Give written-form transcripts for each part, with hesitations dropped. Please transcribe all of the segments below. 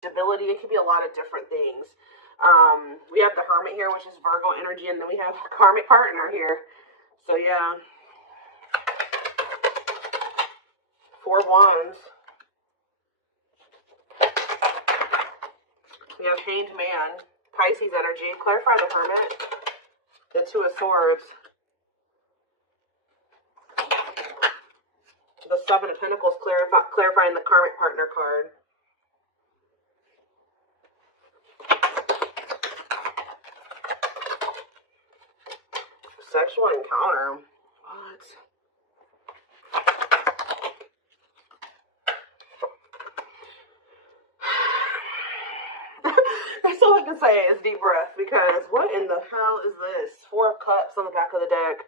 stability. It could be a lot of different things. We have the Hermit here, which is Virgo energy, and then we have karmic partner here. So yeah, 4 Wands. We have Hanged Man, Pisces energy. Clarify the Hermit. The 2 of Swords. The 7 of Pentacles, clarifying the karmic partner card. Sexual encounter. What? That's all I can say is deep breath, because what in the hell is this? 4 of Cups on the back of the deck.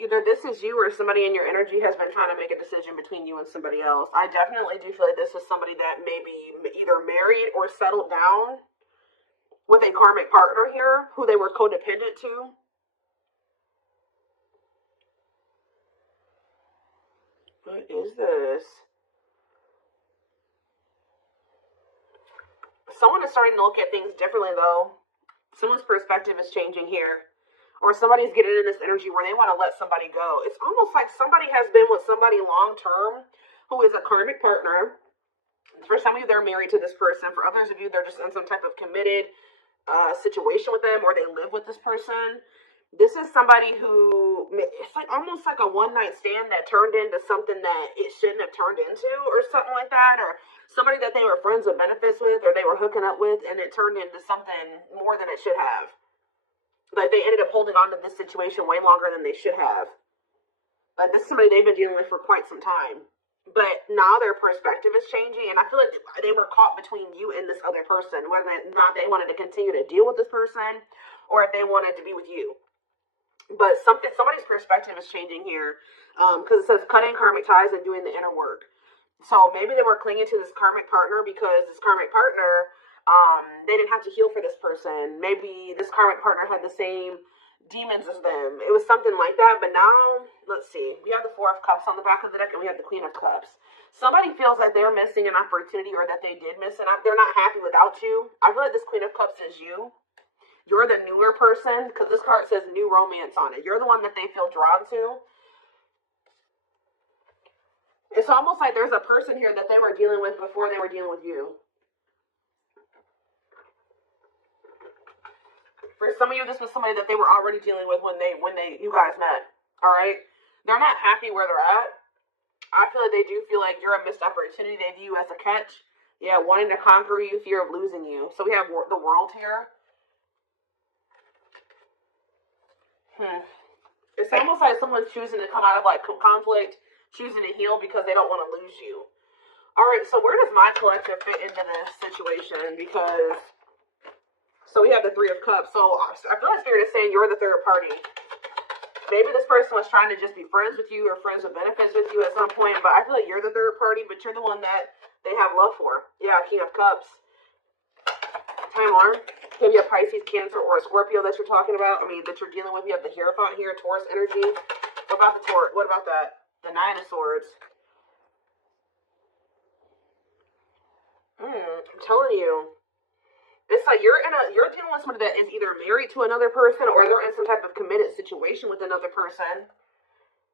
Either this is you or somebody in your energy has been trying to make a decision between you and somebody else. I definitely do feel like this is somebody that may be either married or settled down with a karmic partner here who they were codependent to. What is this? Someone is starting to look at things differently, though. Someone's perspective is changing here. Or somebody's getting in this energy where they want to let somebody go. It's almost like somebody has been with somebody long term who is a karmic partner. For some of you, they're married to this person. For others of you, they're just in some type of committed situation with them, or they live with this person. This is somebody who, it's like almost like a one-night stand that turned into something that it shouldn't have turned into, or something like that, or somebody that they were friends with benefits with, or they were hooking up with, and it turned into something more than it should have. Like, they ended up holding on to this situation way longer than they should have. But this is somebody they've been dealing with for quite some time. But now their perspective is changing, and I feel like they were caught between you and this other person, whether or not they wanted to continue to deal with this person, or if they wanted to be with you. But somebody's perspective is changing here, because it says cutting karmic ties and doing the inner work. So maybe they were clinging to this karmic partner because this karmic partner, they didn't have to heal for this person. Maybe this karmic partner had the same demons as them. It was something like that. But now, let's see. We have the 4 of Cups on the back of the deck, and we have the Queen of Cups. Somebody feels like they're missing an opportunity, or that they did miss an opportunity. They're not happy without you. I feel like this Queen of Cups is you. You're the newer person, because this card says new romance on it. You're the one that they feel drawn to. It's almost like there's a person here that they were dealing with before they were dealing with you. For some of you, this was somebody that they were already dealing with when you guys met. All right? They're not happy where they're at. I feel like they do feel like you're a missed opportunity. They view you as a catch. Yeah, wanting to conquer you, fear of losing you. So we have the World here. It's almost like someone's choosing to come out of like conflict, choosing to heal because they don't want to lose you. All right, so where does my collective fit into this situation? Because, so we have the 3 of Cups. So I feel like Spirit is saying you're the third party. Maybe this person was trying to just be friends with you or friends with benefits with you at some point, but I feel like you're the third party, but you're the one that they have love for. Yeah, King of Cups. Time Lord. Maybe a Pisces, Cancer, or a Scorpio that you're talking about. I mean, that you're dealing with. You have the Hierophant here, Taurus energy. What about the Taurus? What about that? The 9 of Swords. I'm telling you. It's like you're dealing with somebody that is either married to another person or they're in some type of committed situation with another person.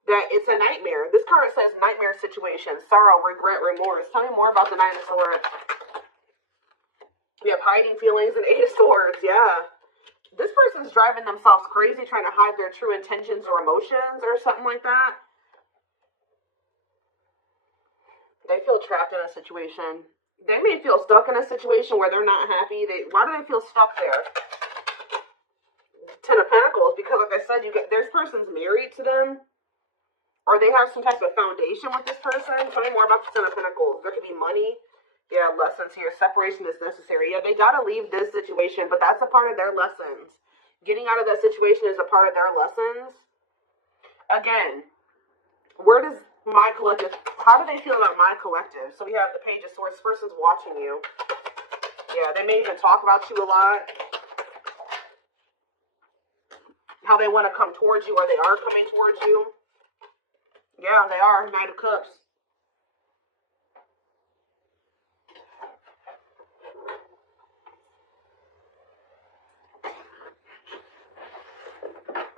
That it's a nightmare. This card says nightmare situation, sorrow, regret, remorse. Tell me more about the 9 of Swords. We have hiding feelings and 8 of Swords. Yeah. This person's driving themselves crazy trying to hide their true intentions or emotions or something like that. They feel trapped in a situation. They may feel stuck in a situation where they're not happy. Why do they feel stuck there? 10 of Pentacles, because like I said, this person's married to them, or they have some type of foundation with this person. Tell me more about the 10 of Pentacles. There could be money. Yeah, lessons here. Separation is necessary. Yeah, they got to leave this situation, but that's a part of their lessons. Getting out of that situation is a part of their lessons. Again, where does my collective, how do they feel about my collective? So we have the Page of Swords. This person's watching you. Yeah, they may even talk about you a lot. how they want to come towards you, or they are coming towards you. Yeah, they are. Knight of Cups.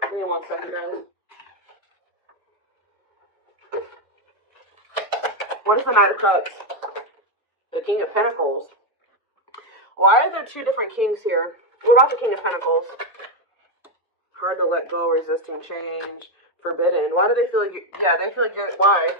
Give me 1 second, guys. What is the Knight of Cups? The King of Pentacles. Why are there two different kings here? What about the King of Pentacles? Hard to let go, resisting change, forbidden. Why do they feel like yeah, they feel like you're, why?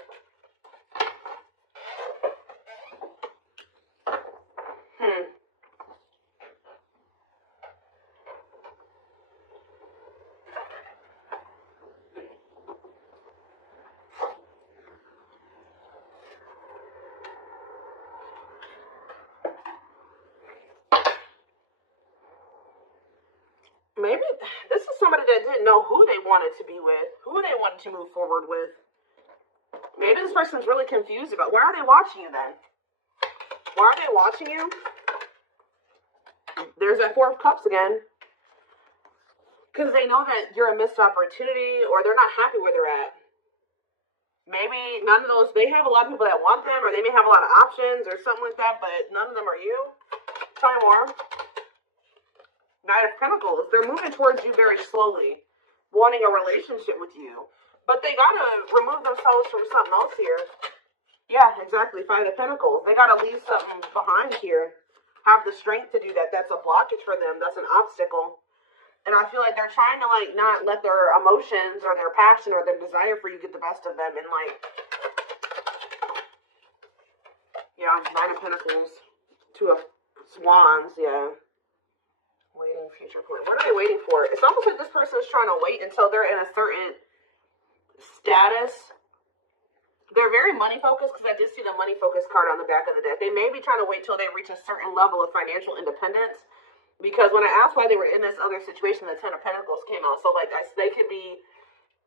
Maybe this is somebody that didn't know who they wanted to be with, who they wanted to move forward with. Maybe this person's really confused about, why are they watching you then? Why are they watching you? There's that Four of Cups again. Because they know that you're a missed opportunity, or they're not happy where they're at. Maybe none of those, they have a lot of people that want them, or they may have a lot of options or something like that, but none of them are you. Tell me more. Knight of Pentacles. They're moving towards you very slowly, wanting a relationship with you. But they gotta remove themselves from something else here. Yeah, exactly. Five of Pentacles. They gotta leave something behind here. Have the strength to do that. That's a blockage for them. That's an obstacle. And I feel like they're trying to, like, not let their emotions or their passion or their desire for you get the best of them. And, like, yeah, Nine of Pentacles. Two of Wands, yeah. Waiting future point. What are they waiting for? It's almost like this person is trying to wait until they're in a certain status. They're very money focused, because I did see the money focused card on the back of the deck. They may be trying to wait till they reach a certain level of financial independence. Because when I asked why they were in this other situation, the Ten of Pentacles came out. So, like, they could be,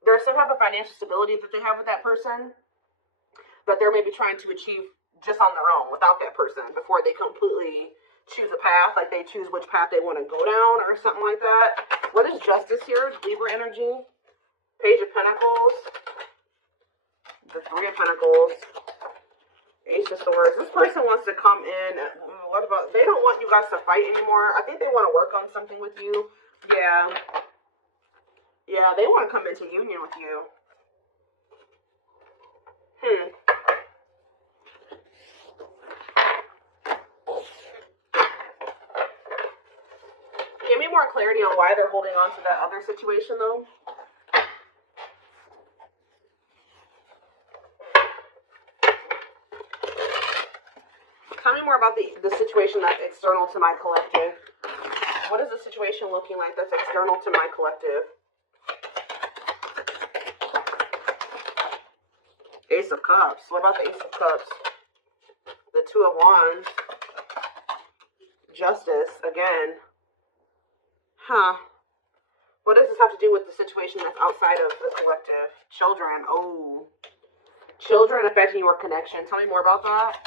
there's some type of financial stability that they have with that person that they're maybe trying to achieve just on their own without that person before they completely choose a path. Like, they choose which path they want to go down or something like that. What is Justice here? Libra energy. Page of Pentacles. The Three of Pentacles. Ace of Swords. This person wants to come in. What about, they don't want you guys to fight anymore. I think they want to work on something with you. Yeah. Yeah, they want to come into union with you. Give me more clarity on why they're holding on to that other situation, though. Tell me more about the situation that's external to my collective. What is the situation looking like that's external to my collective? Ace of Cups. What about the Ace of Cups? The Two of Wands. Justice, again. Huh. What does this have to do with the situation that's outside of the collective? Children. Oh. Children affecting your connection. Tell me more about that.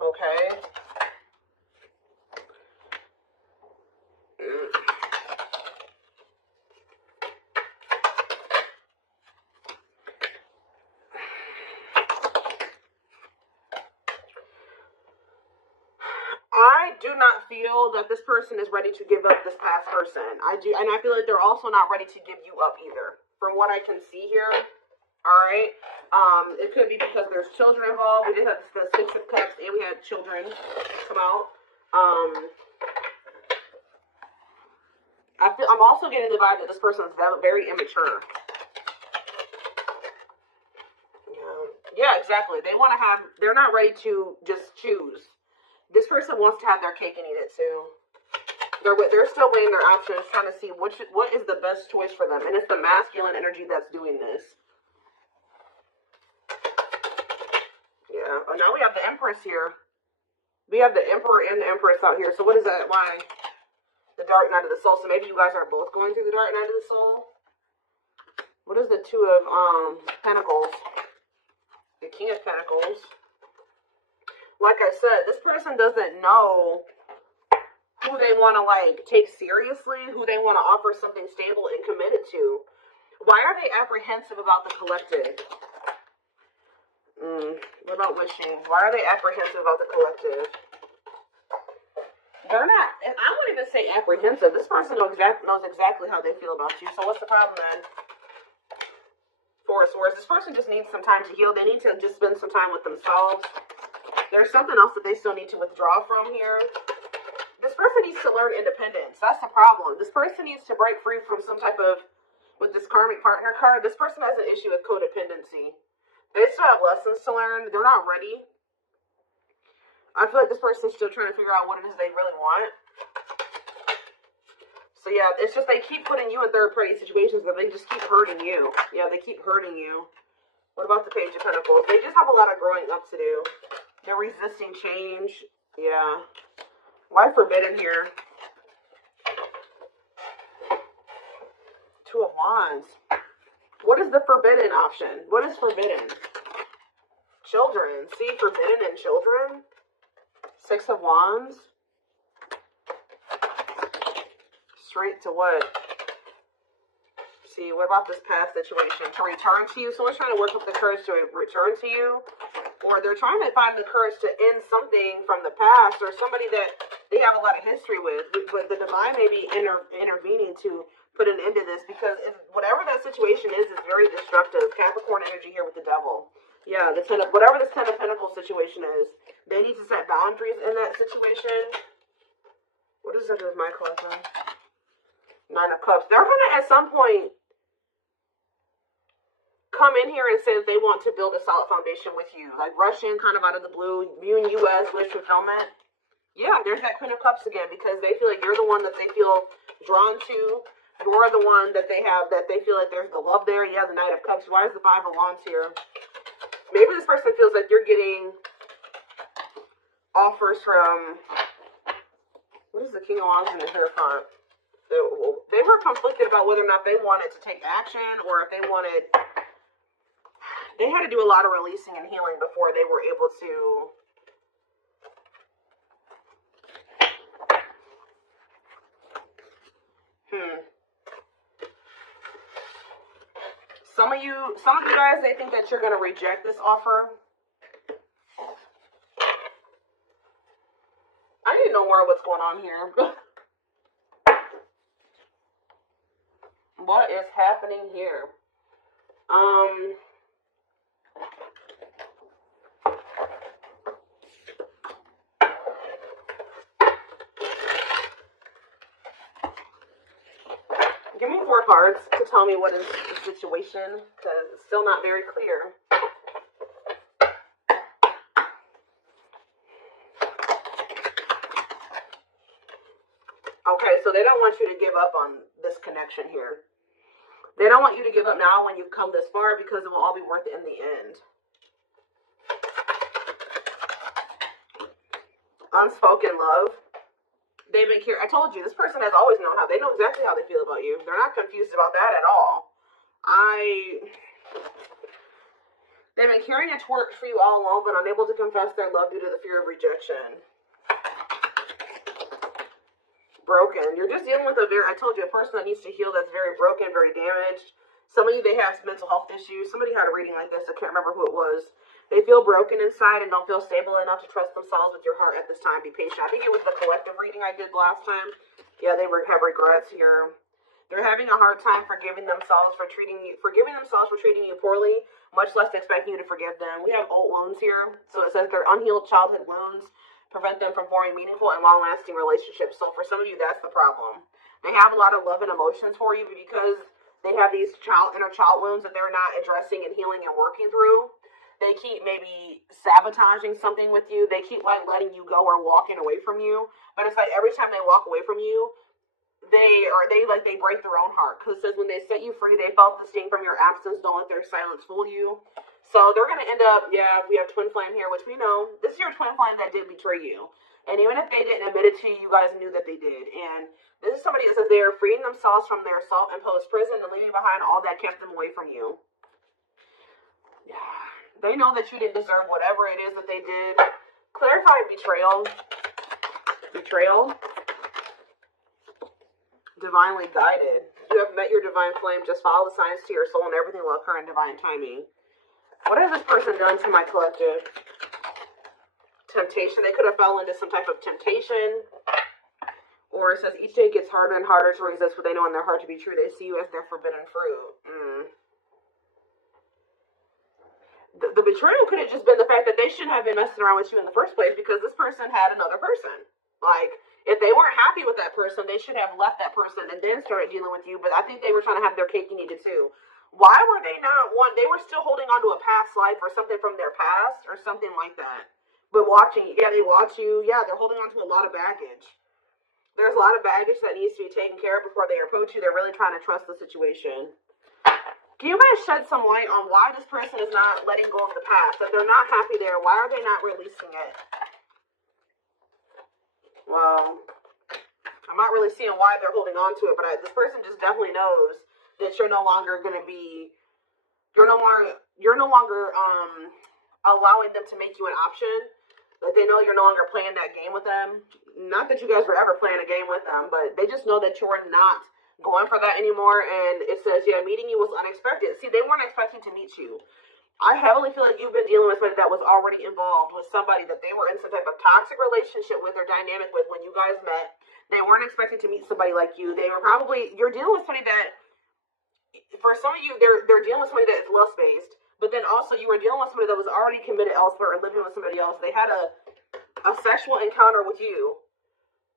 Okay. I do not feel that this person is ready to give up this past person. I do, and I feel like they're also not ready to give you up either. From what I can see here, all right. It could be because there's children involved. We did have the Six of Cups, and we had children come out. I'm also getting the vibe that this person is very immature. Yeah, exactly. They want to have. They're not ready to just choose. This person wants to have their cake and eat it too. They're still weighing their options, trying to see what is the best choice for them. And it's the masculine energy that's doing this. Yeah. Oh, now we have the Empress here. We have the Emperor and the Empress out here. So what is that? Why? The Dark Night of the Soul. So maybe you guys are both going through the Dark Night of the Soul. What is the Two of Pentacles? The King of Pentacles. Like I said, this person doesn't know who they want to like take seriously, who they want to offer something stable and committed to. Why are they apprehensive about the collective? What about wishing? Why are they apprehensive about the collective? They're not, and I wouldn't even say apprehensive. This person knows exactly how they feel about you. So what's the problem then? Four of Swords. This person just needs some time to heal. They need to just spend some time with themselves. There's something else that they still need to withdraw from here. This person needs to learn independence. That's the problem. This person needs to break free from some type of, with this karmic partner card, this person has an issue with codependency. They still have lessons to learn. They're not ready. I feel like this person's still trying to figure out what it is they really want. So yeah, it's just they keep putting you in third-party situations, but they just keep hurting you. Yeah, they keep hurting you. What about the Page of Pentacles? They just have a lot of growing up to do. They're resisting change. Yeah. Why forbidden here? Two of Wands. What is the forbidden option? What is forbidden? Children. See, forbidden and children. Six of Wands. Straight to what? See, what about this past situation? To return to you? Someone's trying to work up the courage to return to you. Or they're trying to find the courage to end something from the past. Or somebody that they have a lot of history with. But the divine may be intervening to put an end to this. Because whatever that situation is very destructive. Capricorn energy here with the devil. Yeah, whatever this Ten of Pentacles situation is. They need to set boundaries in that situation. What does that do with my card? Nine of Cups. They're going to, at some point, come in here and say that they want to build a solid foundation with you. Like, rush in kind of out of the blue. You and U.S. wish fulfillment. Yeah, there's that Queen of Cups again, because they feel like you're the one that they feel drawn to. You're the one that they have, that they feel like there's the love there. Yeah, the Knight of Cups. Why is the Five of Wands here? Maybe this person feels like you're getting offers from, what is the King of Wands in the Hierophant? They were conflicted about whether or not they wanted to take action, or if they had to do a lot of releasing and healing before they were able to Some of you guys, they think that you're going to reject this offer. I need to know more what's going on here. What is happening here? Give me 4 cards to tell me what is the situation, because it's still not very clear. Okay, so they don't want you to give up on this connection here. They don't want you to give up now when you've come this far, because it will all be worth it in the end. Unspoken love. They've been I told you, this person has always known they know exactly how they feel about you. They're not confused about that at all. They've been carrying a torch for you all along, but unable to confess their love due to the fear of rejection. Broken. You're just dealing with I told you, a person that needs to heal, that's very broken, very damaged. Some of you, they have mental health issues. Somebody had a reading like this. I can't remember who it was. They feel broken inside and don't feel stable enough to trust themselves with your heart at this time. Be patient. I think it was the collective reading I did last time. Yeah, they have regrets here. They're having a hard time forgiving themselves for treating you poorly, much less expecting you to forgive them. We have old wounds here. So it says their unhealed childhood wounds prevent them from forming meaningful and long-lasting relationships. So for some of you, that's the problem. They have a lot of love and emotions for you, but because they have these inner child wounds that they're not addressing and healing and working through, they keep maybe sabotaging something with you. They keep letting you go or walking away from you. But it's like every time they walk away from you, they break their own heart. Because it says when they set you free, they felt the sting from your absence. Don't let their silence fool you. So they're going to end up, we have twin flame here, which we know. This is your twin flame that did betray you. And even if they didn't admit it to you, you guys knew that they did. And this is somebody that says they are freeing themselves from their self-imposed prison and leaving behind all that kept them away from you. Yeah. They know that you didn't deserve whatever it is that they did. Clarify betrayal. Betrayal. Divinely guided. You have met your divine flame. Just follow the signs to your soul and everything will occur in divine timing. What has this person done to my collective? Temptation. They could have fell into some type of temptation. Or it says, each day gets harder and harder to resist what they know in their heart to be true. They see you as their forbidden fruit. The betrayal could have just been the fact that they shouldn't have been messing around with you in the first place because this person had another person. Like, if they weren't happy with that person, they should have left that person and then started dealing with you. But I think they were trying to have their cake and eat it too. Why were they not one? They were still holding on to a past life or something from their past or something like that. But watching, yeah, they watch you. Yeah, they're holding on to a lot of baggage. There's a lot of baggage that needs to be taken care of before they approach you. They're really trying to trust the situation. Can you guys shed some light on why this person is not letting go of the past? If they're not happy there, why are they not releasing it? Well, I'm not really seeing why they're holding on to it, but this person just definitely knows that you're no longer going to be, you're no longer allowing them to make you an option. Like, they know you're no longer playing that game with them. Not that you guys were ever playing a game with them, but they just know that you're not going for that anymore. And it says, yeah, meeting you was unexpected. See, they weren't expecting to meet you. I heavily feel like you've been dealing with somebody that was already involved with somebody that they were in some type of toxic relationship with or dynamic with when you guys met. They weren't expecting to meet somebody like you. They were probably, you're dealing with somebody that, for some of you, they're dealing with somebody that is lust-based. But then also you were dealing with somebody that was already committed elsewhere or living with somebody else. They had a sexual encounter with you.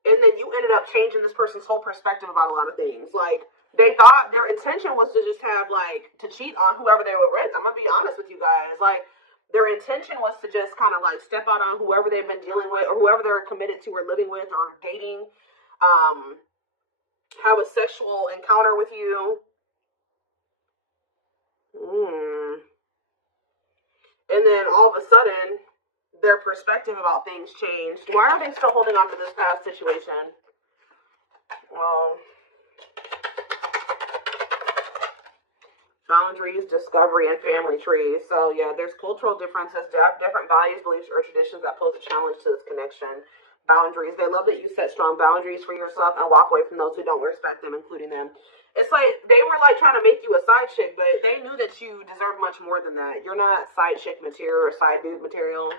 And then you ended up changing this person's whole perspective about a lot of things. Like, they thought their intention was to just have, like, to cheat on whoever they were with. I'm going to be honest with you guys. Like, their intention was to just kind of, like, step out on whoever they've been dealing with or whoever they're committed to or living with or dating. Have a sexual encounter with you. And then all of a sudden, their perspective about things changed. Why are they still holding on to this past situation? Well, boundaries, discovery, and family trees. So yeah, there's cultural differences, different values, beliefs, or traditions that pose a challenge to this connection. Boundaries. They love that you set strong boundaries for yourself and walk away from those who don't respect them, including them. It's like they were like trying to make you a side chick, but they knew that you deserve much more than that. You're not side chick material or side dude material.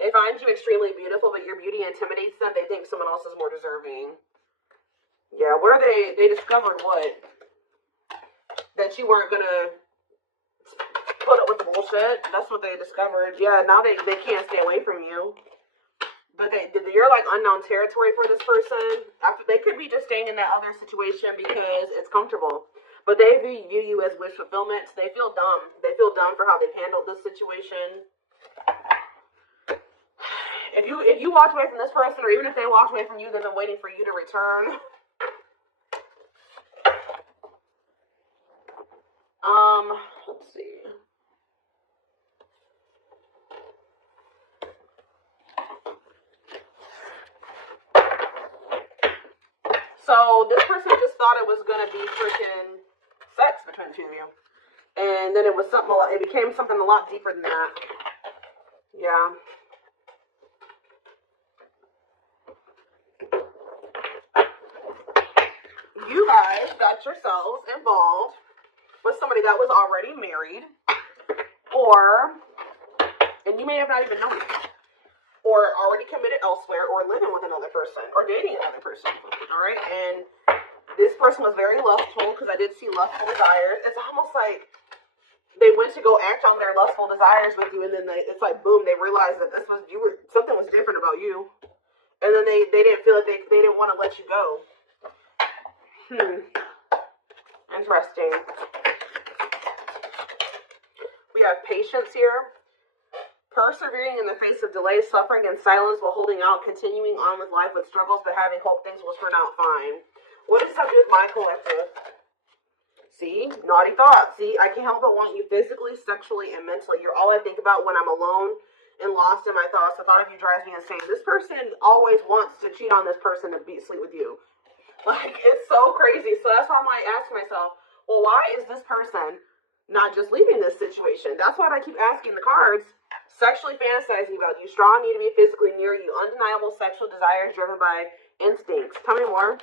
They find you extremely beautiful, but your beauty intimidates them. They think someone else is more deserving. Yeah, what are they? They discovered what? That you weren't going to put up with the bullshit. That's what they discovered. Yeah, now they can't stay away from you. But you're like unknown territory for this person. They could be just staying in that other situation because it's comfortable. But they view you as wish fulfillment. They feel dumb. They feel dumb for how they've handled this situation. If you walked away from this person, or even if they walked away from you, they've been waiting for you to return. Let's see. So this person just thought it was gonna be freaking sex between the two of you, and then it was something. It became something a lot deeper than that. Yeah. You guys got yourselves involved with somebody that was already married, and you may have not even known it, or already committed elsewhere, or living with another person, or dating another person. All right, and this person was very lustful, because I did see lustful desires. It's almost like they went to go act on their lustful desires with you, and then it's like boom, they realized that something was different about you, and then they didn't feel like they didn't want to let you go. Interesting. We have patience here. Persevering in the face of delay, suffering, and silence while holding out, continuing on with life with struggles, but having hope things will turn out fine. What does that do with my collective? See? Naughty thoughts. See? I can't help but want you physically, sexually, and mentally. You're all I think about when I'm alone and lost in my thoughts. The thought of you drives me insane. This person always wants to cheat on this person to sleep with you. Like, it's so crazy. So that's why I'm like asking myself, well, why is this person not just leaving this situation? That's why I keep asking the cards. Sexually fantasizing about you. Strong need to be physically near you. Undeniable sexual desires driven by instincts. Tell me more.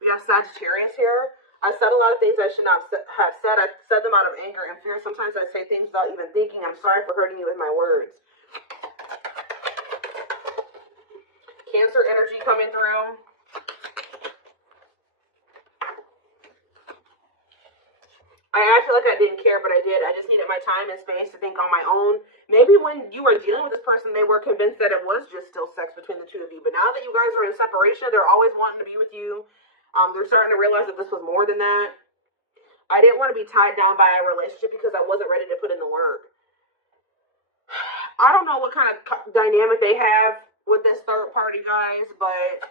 We have Sagittarius here. I said a lot of things I should not have said. I said them out of anger and fear. Sometimes I say things without even thinking. I'm sorry for hurting you with my words. Cancer energy coming through. I feel like I didn't care, but I did. I just needed my time and space to think on my own. Maybe when you were dealing with this person, they were convinced that it was just still sex between the two of you. But now that you guys are in separation, they're always wanting to be with you. They're starting to realize that this was more than that. I didn't want to be tied down by a relationship because I wasn't ready to put in the work. I don't know what kind of dynamic they have with this third party, guys, but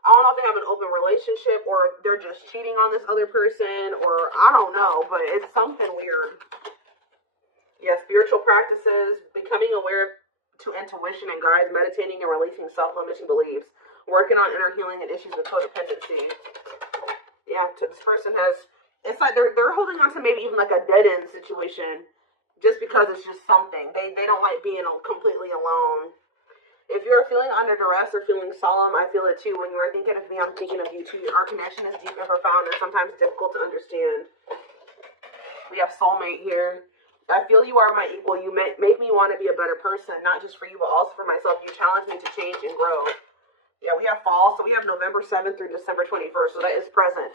I don't know if they have an open relationship or they're just cheating on this other person, or I don't know, but it's something weird. Yeah, spiritual practices, becoming aware to intuition and guides, meditating and releasing self-limiting beliefs, working on inner healing and issues with codependency. Yeah, this person has, it's like they're holding on to maybe even like a dead-end situation just because it's just something. They don't like being completely alone. If you're feeling under duress or feeling solemn, I feel it too. When you are thinking of me, I'm thinking of you too. Our connection is deep and profound and sometimes difficult to understand. We have soulmate here. I feel you are my equal. You make me want to be a better person, not just for you, but also for myself. You challenge me to change and grow. Yeah, we have fall. So we have November 7th through December 21st. So that is present.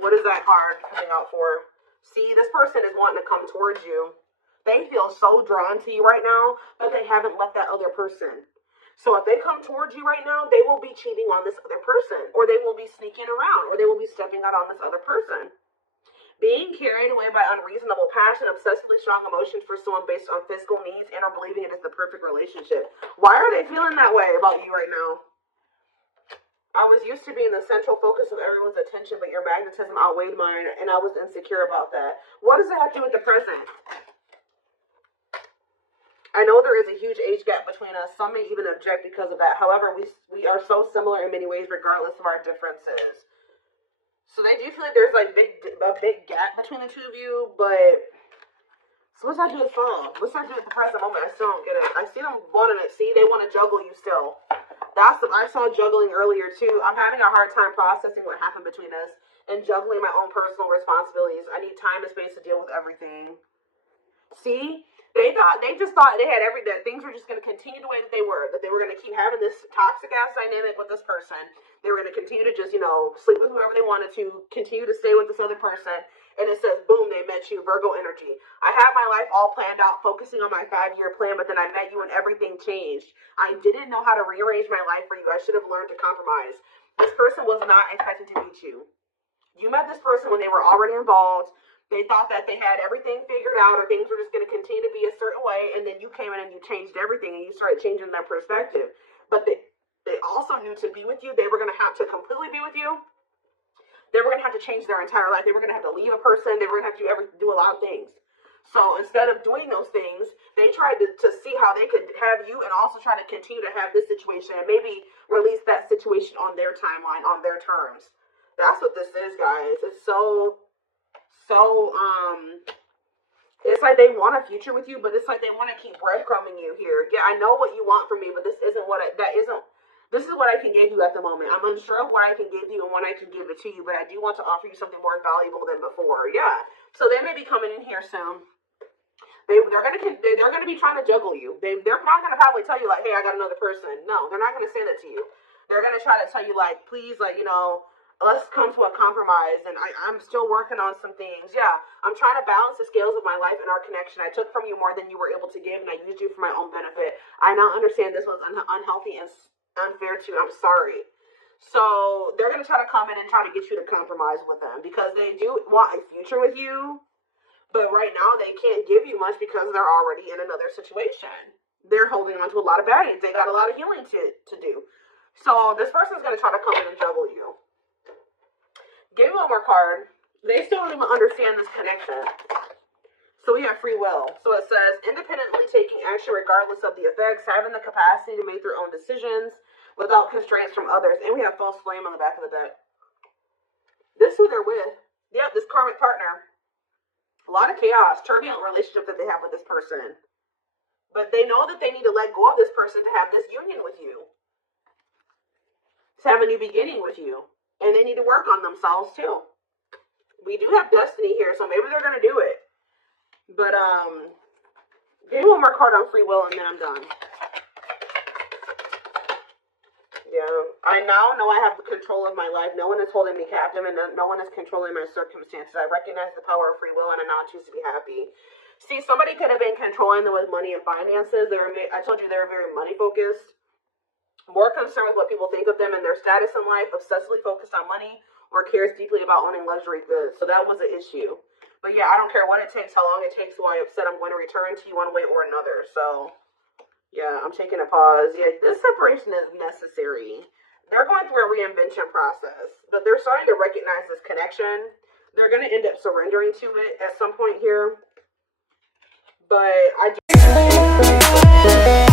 What is that card coming out for? See, this person is wanting to come towards you. They feel so drawn to you right now, but they haven't left that other person. So if they come towards you right now, they will be cheating on this other person, or they will be sneaking around, or they will be stepping out on this other person. Being carried away by unreasonable passion, obsessively strong emotions for someone based on physical needs, and or believing it is the perfect relationship. Why are they feeling that way about you right now? I was used to being the central focus of everyone's attention, but your magnetism outweighed mine, and I was insecure about that. What does it have to do with the present? I know there is a huge age gap between us. Some may even object because of that. However, we are so similar in many ways, regardless of our differences. So they do feel like there's like a big gap between the two of you, but so what's that do with phone? What's that do with the present moment? I still don't get it. I see them wanting it. See, they want to juggle you still. I saw juggling earlier too. I'm having a hard time processing what happened between us and juggling my own personal responsibilities. I need time and space to deal with everything. See? They just thought they had that things were just going to continue the way that they were, that they were going to keep having this toxic ass dynamic with this person. They were going to continue to just, sleep with whoever they wanted to, continue to stay with this other person. And it says, boom, they met you, Virgo energy. I had my life all planned out, focusing on my 5-year plan, but then I met you and everything changed. I didn't know how to rearrange my life for you. I should have learned to compromise. This person was not expected to meet you. You met this person when they were already involved. They thought that they had everything figured out, or things were just going to continue to be a certain way, and then you came in and you changed everything, and you started changing their perspective. But they also knew to be with you, they were going to have to completely be with you. They were going to have to change their entire life. They were going to have to leave a person. They were going to have to do a lot of things. So instead of doing those things, they tried to see how they could have you and also try to continue to have this situation and maybe release that situation on their timeline, on their terms. That's what this is, guys. It's it's like they want a future with you, but it's like they want to keep breadcrumbing you here. Yeah, I know what you want from me, but this is what I can give you at the moment. I'm unsure of what I can give you and when I can give it to you, but I do want to offer you something more valuable than before. Yeah. So they may be coming in here soon. They're gonna be trying to juggle you. They're not gonna probably tell you like, hey, I got another person. No, they're not gonna say that to you. They're gonna try to tell you like, please, like, let's come to a compromise, and I'm still working on some things. Yeah, I'm trying to balance the scales of my life and our connection. I took from you more than you were able to give, and I used you for my own benefit. I now understand this was unhealthy and unfair too. I'm sorry. So they're going to try to come in and try to get you to compromise with them because they do want a future with you, but right now they can't give you much because they're already in another situation. They're holding on to a lot of baggage. They got a lot of healing to do. So this person's going to try to come in and juggle you. Give me one more card. They still don't even understand this connection. So we have free will. So it says, independently taking action regardless of the effects, having the capacity to make their own decisions without constraints from others. And we have false flame on the back of the deck. This is who they're with. Yep, this karmic partner. A lot of chaos, turbulent relationship that they have with this person. But they know that they need to let go of this person to have this union with you. To have a new beginning with you. And they need to work on themselves too. We do have destiny here, so maybe they're going to do it. But, give me one more card on free will and then I'm done. Yeah, I now know I have the control of my life. No one is holding me captive and no one is controlling my circumstances. I recognize the power of free will and I now choose to be happy. See, somebody could have been controlling them with money and finances. I told you they were very money focused. More concerned with what people think of them and their status in life, obsessively focused on money, or cares deeply about owning luxury goods. So that was an issue. But yeah, I don't care what it takes, how long it takes, who I upset, I'm going to return to you one way or another. So yeah, I'm taking a pause. Yeah, this separation is necessary. They're going through a reinvention process, but they're starting to recognize this connection. They're going to end up surrendering to it at some point here. But I just